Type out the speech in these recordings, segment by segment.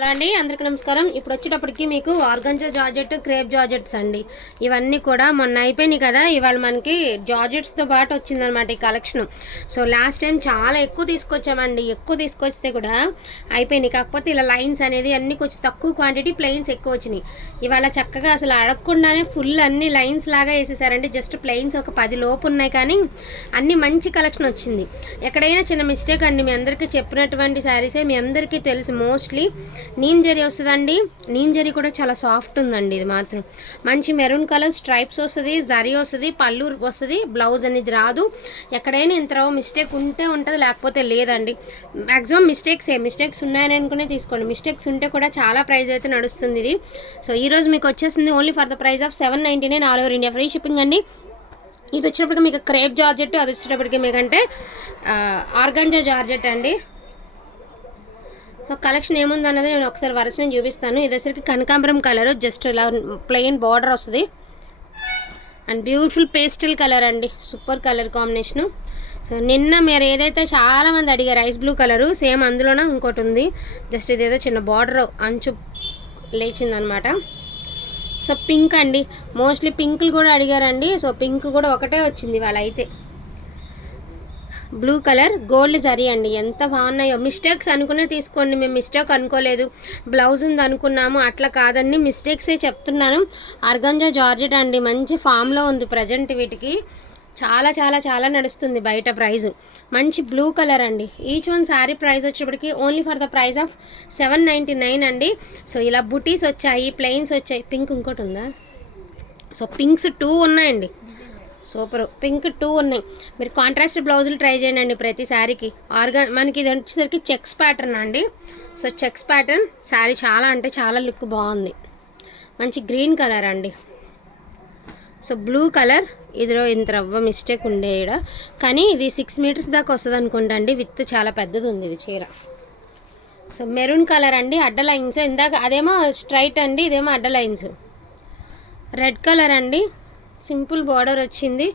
Hello అండి అందరికీ నమస్కారం. ఇప్పుడు వచ్చేటప్పటికి మీకు ఆర్గంజా జార్జెట్ క్రేప్ జార్జెట్స్ అండి. ఇవన్నీ కూడా మొన్న అయిపోయినాయి కదా ఇవాళ మనకి జార్జెట్స్తో పాటు వచ్చిందనమాట ఈ కలెక్షన్. సో లాస్ట్ టైం చాలా ఎక్కువ తీసుకొచ్చామండి. ఎక్కువ తీసుకొస్తే కూడా అయిపోయినాయి. కాకపోతే ఇలా లైన్స్ అనేది అన్ని కొంచెం తక్కువ క్వాంటిటీ ప్లెయిన్స్ ఎక్కువ వచ్చినాయి. ఇవాళ చక్కగా అసలు అడగకుండానే ఫుల్ అన్ని లైన్స్ లాగా వేసేసారండి. జస్ట్ ప్లెయిన్స్ ఒక పది లోపు ఉన్నాయి కానీ అన్ని మంచి కలెక్షన్ వచ్చింది. ఎక్కడైనా చిన్న మిస్టేక్ అండి మీ అందరికీ చెప్పినటువంటి శారీసే మీ అందరికీ తెలుసు. మోస్ట్లీ నీమ్ జరీ వస్తుందండి. నీమ్ జరీ కూడా చాలా సాఫ్ట్ ఉందండి ఇది మాత్రం. మంచి మెరూన్ కలర్ స్ట్రైప్స్ వస్తుంది జరీ వస్తుంది పళ్ళు వస్తుంది బ్లౌజ్ అనేది రాదు. ఎక్కడైనా ఇంత మిస్టేక్ ఉంటే ఉంటుంది లేకపోతే లేదండి. మ్యాక్సిమం మిస్టేక్స్ ఏ మిస్టేక్స్ ఉన్నాయని అనుకునే తీసుకోండి. మిస్టేక్స్ ఉంటే కూడా చాలా ప్రైస్ అయితే నడుస్తుంది ఇది. సో ఈరోజు మీకు వచ్చేసింది only for the price of seven ninety nine all over India free shipping అండి. ఇది వచ్చేటప్పటికి మీకు క్రేప్ జార్జెట్ అది వచ్చేటప్పటికి మీకంటే ఆర్గంజా జార్జెట్ అండి. సో కలెక్షన్ ఏముంది అన్నది నేను ఒకసారి వరుస నేను చూపిస్తాను. ఇది కనకాంబరం కలర్ జస్ట్ ఇలా ప్లెయిన్ బార్డర్ వస్తుంది. అండ్ బ్యూటిఫుల్ పేస్టల్ కలర్ అండి. సూపర్ కలర్ కాంబినేషను సో నిన్న మీరు ఏదైతే చాలామంది అడిగారు ఐస్ బ్లూ కలరు సేమ్ అందులోనే? ఇంకోటి ఉంది. జస్ట్ ఇదేదో చిన్న బార్డర్ అంచు లేచిందనమాట. సో పింక్ అండి. మోస్ట్లీ పింకులు కూడా అడిగారండి. సో పింక్ కూడా ఒకటే వచ్చింది వాళ్ళైతే బ్లూ కలర్ గోల్డ్ జరీ అండి. ఎంత బాగున్నాయో. మిస్టేక్స్ అనుకునే తీసుకోండి. మేము మిస్టేక్ అనుకోలేదు. బ్లౌజ్ ఉంది అనుకున్నాము. అట్లా కాదండి. మిస్టేక్సే చెప్తున్నాను. అర్గంజా జార్జెట్ అండి. మంచి ఫామ్లో ఉంది ప్రజెంట్ వీటికి. చాలా చాలా చాలా నడుస్తుంది బయట ప్రైజ్. మంచి బ్లూ కలర్ అండి. ఈచ్ వన్ శారీ ప్రైస్ వచ్చేప్పటికి only for the price of seven ninety nine అండి. సో ఇలా బుటీస్ వచ్చాయి ప్లెయిన్స్ వచ్చాయి. పింక్ ఇంకోటి ఉందా? సో పింక్స్ టూ ఉన్నాయండి. సూపర్. పింక్ టూ ఉన్నాయి. మీరు కాంట్రాస్ట్ బ్లౌజులు ట్రై చేయండి అండి ప్రతి శారీకి. ఆర్గా మనకి ఇది వచ్చేసరికి చెక్స్ ప్యాటర్న్ అండి. సో చెక్స్ ప్యాటర్న్ శారీ చాలా అంటే చాలా లుక్ బాగుంది. మంచి గ్రీన్ కలర్ అండి. సో బ్లూ కలర్ ఇదిలో ఇంత రవ్వ మిస్టేక్ ఉండే ఈడ. కానీ ఇది సిక్స్ మీటర్స్ దాకా వస్తుంది అనుకుంటా అండి. విత్ చాలా పెద్దది ఉంది ఇది చీర. సో మెరూన్ కలర్ అండి. అడ్డ లైన్స్. ఇందాక అదేమో స్ట్రైట్ అండి. ఇదేమో అడ్డ లైన్స్. రెడ్ కలర్ అండి. సింపుల్ బార్డర్ వచ్చింది.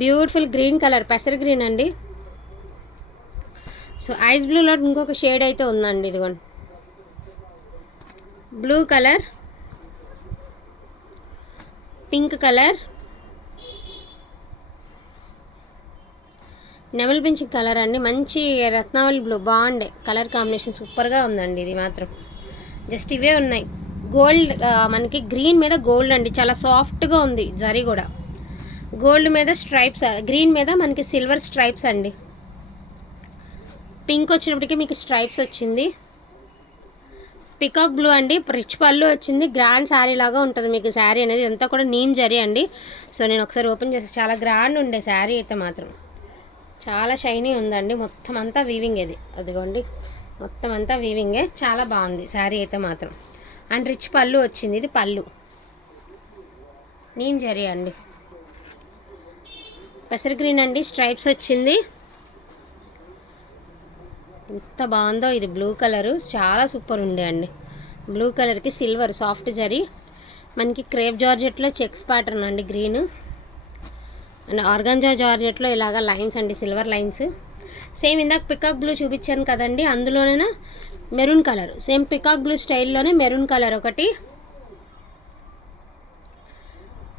బ్యూటిఫుల్ గ్రీన్ కలర్ పెసర గ్రీన్ అండి. సో ఐస్ బ్లూలో ఇంకొక షేడ్ అయితే ఉందండి ఇదిగోండి. బ్లూ కలర్ పింక్ కలర్ నెమల్ పింఛింగ్ కలర్ అండి. మంచి రత్నావళి బ్లూ బాగుండే కలర్ కాంబినేషన్ సూపర్గా ఉందండి ఇది మాత్రం. జస్ట్ ఇవే ఉన్నాయి. గోల్డ్ మనకి గ్రీన్ మీద గోల్డ్ అండి. చాలా సాఫ్ట్గా ఉంది జరీ కూడా. గోల్డ్ మీద స్ట్రైప్స్ గ్రీన్ మీద మనకి సిల్వర్ స్ట్రైప్స్ అండి. పింక్ వచ్చినప్పటికీ మీకు స్ట్రైప్స్ వచ్చింది. పికాక్ బ్లూ అండి. రిచ్ పళ్ళు వచ్చింది. గ్రాండ్ శారీ లాగా ఉంటుంది మీకు శారీ అనేది. అంతా కూడా నీమ్ జరీ అండి. సో నేను ఒకసారి ఓపెన్ చేసి చాలా గ్రాండ్ ఉండే శారీ అయితే మాత్రం. చాలా షైనీ ఉందండి. మొత్తం అంతా వీవింగ్ ఇది అదిగోండి. మొత్తం అంతా వీవింగే చాలా బాగుంది శారీ అయితే మాత్రం. అండ్ రిచ్ పళ్ళు వచ్చింది. ఇది పళ్ళు. నీమ్ జరీ అండి. పెసర గ్రీన్ అండి. స్ట్రైప్స్ వచ్చింది. ఎంత బాగుందో ఇది బ్లూ కలరు. చాలా సూపర్ ఉండే అండి. బ్లూ కలర్కి సిల్వర్ సాఫ్ట్ జరీ. మనకి క్రేప్ జార్జెట్లో చెక్స్ ప్యాటర్న్ అండి గ్రీన్. అండ్ ఆర్గంజా జార్జెట్లో ఇలాగ లైన్స్ అండి సిల్వర్ లైన్స్. సేమ్ ఇందాక పికాక్ బ్లూ చూపించాను కదండి. అందులోనే maroon colour. Same peacock blue స్టైల్లోనే maroon colour ఒకటి.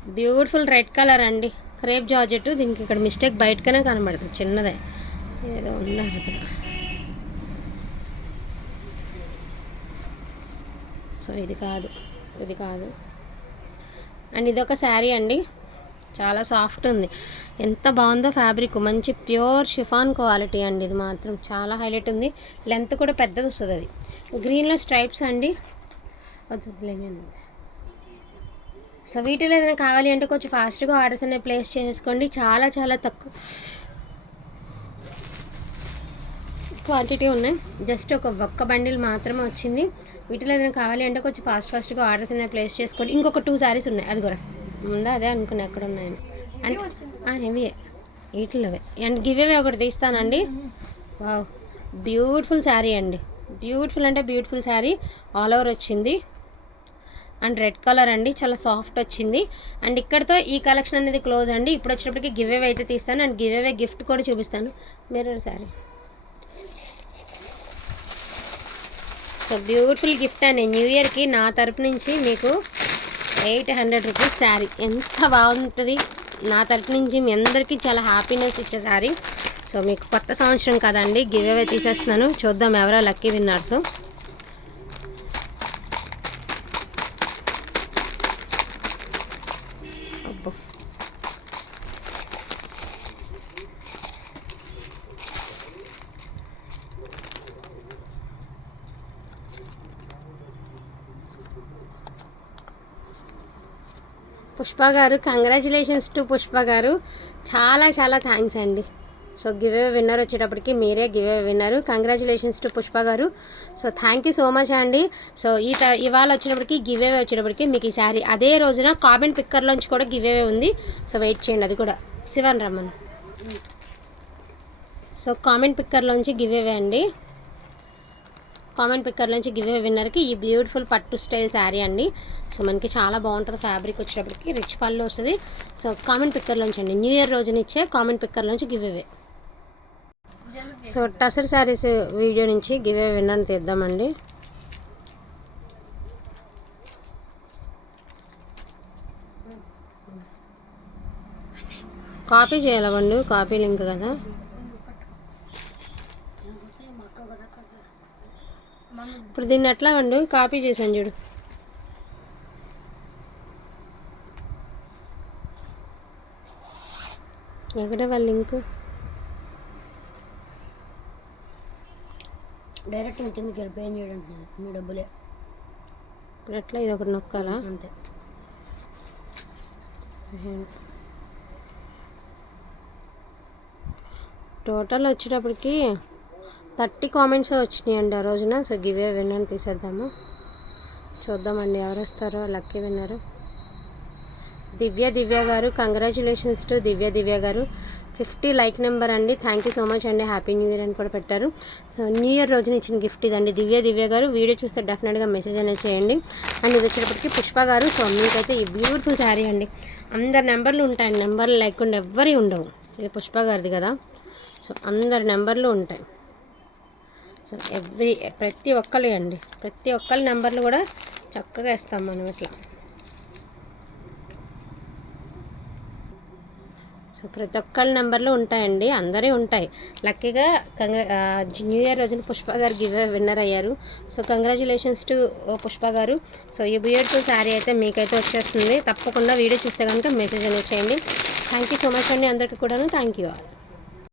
బ్యూటిఫుల్ రెడ్ కలర్ అండి. Crepe georgette. దీనికి ఇక్కడ మిస్టేక్ బయటకనే కనబడుతుంది. చిన్నదే. ఏదో ఉన్నారు ఇక్కడ. సో ఇది కాదు. ఇది కాదు. అండ్ ఇదొక శారీ అండి. చాలా సాఫ్ట్ ఉంది. ఎంత బాగుందో ఫ్యాబ్రిక్. మంచి ప్యూర్ షిఫాన్ క్వాలిటీ అండి ఇది మాత్రం. చాలా హైలైట్ ఉంది. లెంత్ కూడా పెద్దది వస్తుంది అది. గ్రీన్లో స్ట్రైప్స్ అండి. సో వీటిలో ఏదైనా కావాలి అంటే కొంచెం ఫాస్ట్గా ఆర్డర్స్ అనేవి ప్లేస్ చేసుకోండి. చాలా చాలా తక్కువ క్వాంటిటీ ఉన్నాయి. జస్ట్ ఒక ఒక్క బండిల్ మాత్రమే వచ్చింది. వీటిలో ఏదైనా కావాలి అంటే కొంచెం ఫాస్ట్ ఫాస్ట్గా ఆర్డర్స్ అనేవి ప్లేస్ చేసుకోండి. ఇంకొక టూ శారీస్ ఉన్నాయి. అది కూడా ముందా అదే అనుకున్నా ఎక్కడ ఉన్నాయని అండ్ ఇవి వీటిలోవే. అండ్ గివ్ అవే ఒకటి తీస్తానండి. వావ్. బ్యూటిఫుల్ శారీ అండి. బ్యూటిఫుల్ అంటే బ్యూటిఫుల్ శారీ. ఆల్ ఓవర్ వచ్చింది. అండ్ రెడ్ కలర్ అండి. చాలా సాఫ్ట్ వచ్చింది. అండ్ ఇక్కడతో ఈ కలెక్షన్ అనేది క్లోజ్ అండి. ఇప్పుడు వచ్చినప్పటికి గివ్ అవే అయితే తీస్తాను. అండ్ గివ్ అవే గిఫ్ట్ కూడా చూపిస్తాను. Mirror sari. So beautiful gift అండి. న్యూ ఇయర్కి నా తరపు నుంచి మీకు ఎయిట్ హండ్రెడ్ రూపీస్ శారీ. ఎంత బాగుంటుంది. నా తరపు నుంచి మీ అందరికీ చాలా హ్యాపీనెస్ ఇచ్చే శారీ. సో మీకు కొత్త సంవత్సరం కదండి గివ్ అవే తీసేస్తున్నాను. చూద్దాం ఎవరో లక్కీ విన్నర్స్ పుష్ప గారు. కంగ్రాచులేషన్స్ టు పుష్ప గారు. చాలా చాలా థ్యాంక్స్ అండి. సో గివ్ విన్నర్ వచ్చేటప్పటికి మీరే give winner congratulations to Pushpa గారు. So thank you so much అండి. సో ఈ త ఇవాళ వచ్చేటప్పటికి గివే వచ్చేటప్పటికి మీకు ఈ సారీ అదే రోజున కామెంట్ పిక్కర్లోంచి కూడా గివే ఉంది. సో వెయిట్ చేయండి అది కూడా. శివన్ రమన్. సో కామెంట్ పిక్కర్లోంచి గివ్ అండి. కామెంట్ పిక్కర్ నుంచి గివ్ అవే విన్నర్కి ఈ బ్యూటిఫుల్ పట్టు స్టైల్ శారీ అండి. సో మనకి చాలా బాగుంటుంది ఫ్యాబ్రిక్ వచ్చేటప్పటికి. రిచ్ పళ్ళు వస్తుంది. సో కామెంట్ పిక్కర్లోంచి అండి. న్యూ ఇయర్ రోజునిచ్చే comment పిక్కర్లోంచి giveaway. So tussar saris video నుంచి గివ్ అవే విన్నర్ని తీద్దామండి. కాపీ చేయాలవ్వండి కాపీ లింక్ కదా? ఇప్పుడు దీన్ని ఎట్లా అండి కాపీ చేశాను చూడు. ఎక్కడ వాళ్ళ లింక్? డైరెక్ట్ కిందకి వెళ్ళిపోయాను చూడండి మీ డబ్బులే. ఇప్పుడు ఎట్లా? ఇది ఒకటి నొక్కాలా? అంతే. టోటల్ వచ్చేటప్పటికి థర్టీ కామెంట్స్ వచ్చినాయండి ఆ రోజున. సో గివే విన్నర్ తీసేద్దాము. చూద్దామండి ఎవరు వస్తారో లక్కీ విన్నారు. దివ్య దివ్య గారు congratulations to Divya Divya garu. Fifty like number అండి. థ్యాంక్ యూ సో మచ్ అండి. హ్యాపీ న్యూ ఇయర్ అని కూడా పెట్టారు. సో న్యూ ఇయర్ రోజున ఇచ్చిన గిఫ్ట్ ఇదండి. దివ్య దివ్య గారు వీడియో చూస్తే డెఫినెట్గా మెసేజ్ అనేది చేయండి. అండ్ ఇది వచ్చేటప్పటికి పుష్ప గారు. సో మీకైతే ఈ బ్యూటిఫుల్ శారీ అండి. అందరి నెంబర్లు ఉంటాయి. నెంబర్లు లేకుండా ఎవ్వరి ఉండవు. ఇది పుష్ప గారిది కదా. సో అందరి నెంబర్లు ఉంటాయి. సో ఎవ్రీ ప్రతి ఒక్కళ్ళు అండి. ప్రతి ఒక్కరి నెంబర్లు కూడా చక్కగా ఇస్తాం మనం ఇట్లా. సో ప్రతి ఒక్కరి నెంబర్లు ఉంటాయండి. అందరి ఉంటాయి. లక్కీగా కంగ్రా న్యూ ఇయర్ రోజున పుష్ప గారు గివ్ విన్నర్ అయ్యారు. So congratulations to Pushpa garu. So ఈ బ్యూటిఫుల్ శారీ అయితే మీకైతే వచ్చేస్తుంది. తప్పకుండా వీడియో చూస్తే కనుక మెసేజ్ అనేది చేయండి. థ్యాంక్ యూ సో మచ్ అండి అందరికీ కూడాను. Thank you all.